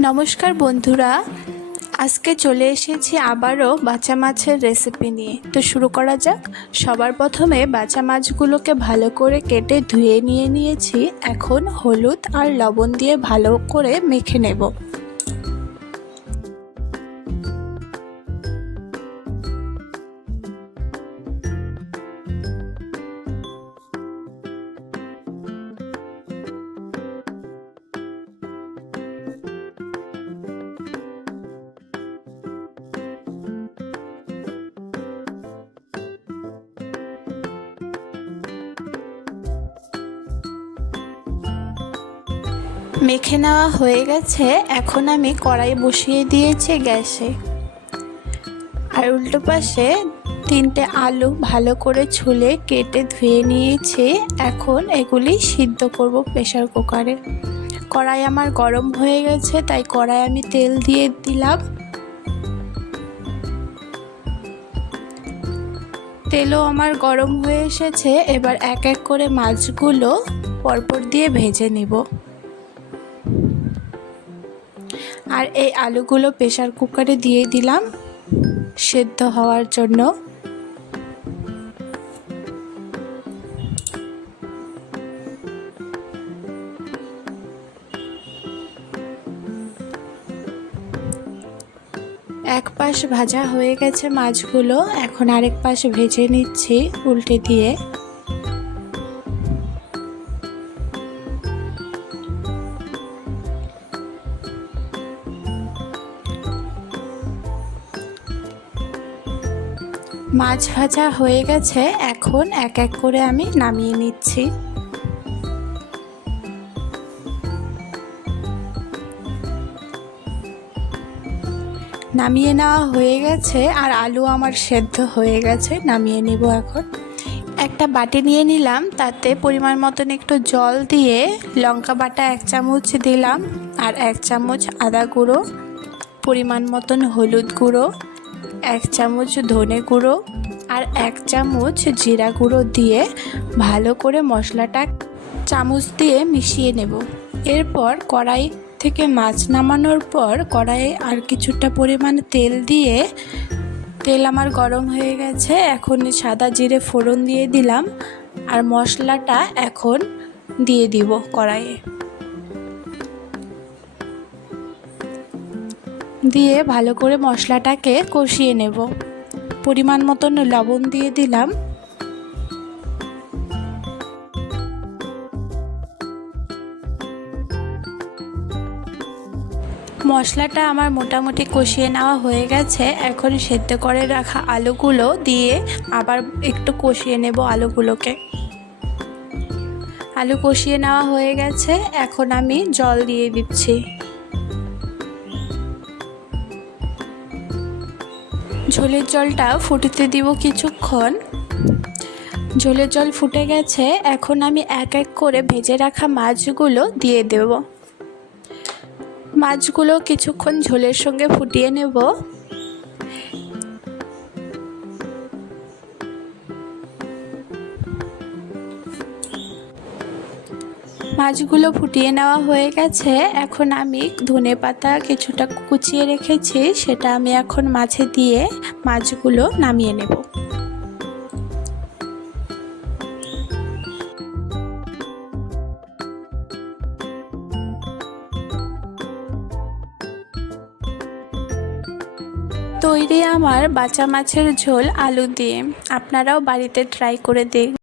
নমস্কার বন্ধুরা, আজকে চলে এসেছি আবারও বাঁচা মাছের রেসিপি নিয়ে। তো শুরু করা যাক। সবার প্রথমে বাঁচা মাছগুলোকে ভালো করে কেটে ধুয়ে নিয়েছি। এখন হলুদ আর লবণ দিয়ে ভালো করে মেখে নেব। মেখে নেওয়া হয়ে গেছে। এখন আমি কড়াই বসিয়ে দিয়েছি গ্যাসে, আর উল্টো পাশে 3টে আলু ভালো করে ছুলে কেটে ধুয়ে নিয়েছি। এখন এগুলি সিদ্ধ করব প্রেসার কুকারে। কড়াই আমার গরম হয়ে গেছে, তাই কড়াই আমি তেল দিয়ে দিলাম। তেলও আমার গরম হয়ে এসেছে। এবার এক এক করে মাছগুলো পরপর দিয়ে ভেজে নিব। আর এই আলুগুলো প্রেসার কুকারে দিয়ে দিলাম সেদ্ধ হওয়ার জন্য। এক পাশ ভাজা হয়ে গেছে মাছগুলো, এখন আরেক পাশ ভেজে নিচ্ছি উল্টে দিয়ে। মাছ ভাজা হয়ে গেছে, এখন এক এক করে আমি নামিয়ে নিচ্ছি। নামিয়ে নেওয়া হয়ে গেছে, আর আলু আমার সেদ্ধ হয়ে গেছে। নামিয়ে নিব। এখন একটা বাটি নিয়ে নিলাম, তাতে পরিমাণ মতন একটু জল দিয়ে লঙ্কা বাটা 1 চামচ দিলাম, আর 1 চামচ আদা গুঁড়ো, পরিমাণ মতন হলুদ গুঁড়ো, 1 চামচ ধনে গুঁড়ো, আর 1 চামচ জিরা গুঁড়ো দিয়ে ভালো করে মশলাটা চামচ দিয়ে মিশিয়ে নেব। এরপর কড়াই থেকে মাছ নামানোর পর কড়াইয়ে আর কিছুটা পরিমাণ তেল দিয়ে, তেল আমার গরম হয়ে গেছে। এখন সাদা জিরে ফোড়ন দিয়ে দিলাম, আর মশলাটা এখন দিয়ে দিব কড়াইয়ে। দিয়ে ভালো করে মশলাটাকে কষিয়ে নেব। পরিমাণ মতন লবণ দিয়ে দিলাম। মশলাটা আমার মোটামুটি কষিয়ে নেওয়া হয়ে গেছে। এখন সেদ্ধ করে রাখা আলুগুলো দিয়ে আবার একটু কষিয়ে নেব আলুগুলোকে। আলু কষিয়ে নেওয়া হয়ে গেছে, এখন আমি জল দিয়ে দিচ্ছি। ঝোলের জলটা ফুটতে দিব কিছুক্ষণ। ঝোলের জল ফুটে গেছে, এখন আমি এক এক করে ভেজে রাখা মাছগুলো দিয়ে দেব। মাছগুলো কিছুক্ষণ ঝোলের সঙ্গে ফুটিয়ে নেব। মাছগুলো ফুটিয়ে নেওয়া হয়ে গেছে, এখন আমি ধনেপাতা কিছুটা কুচিয়ে রেখেছি, সেটা আমি এখন মাছে দিয়ে মাছগুলো নামিয়ে নেব। তৈরি আমার বাঁচা মাছের ঝোল আলু দিয়ে। আপনারাও বাড়িতে ট্রাই করে দেখবেন।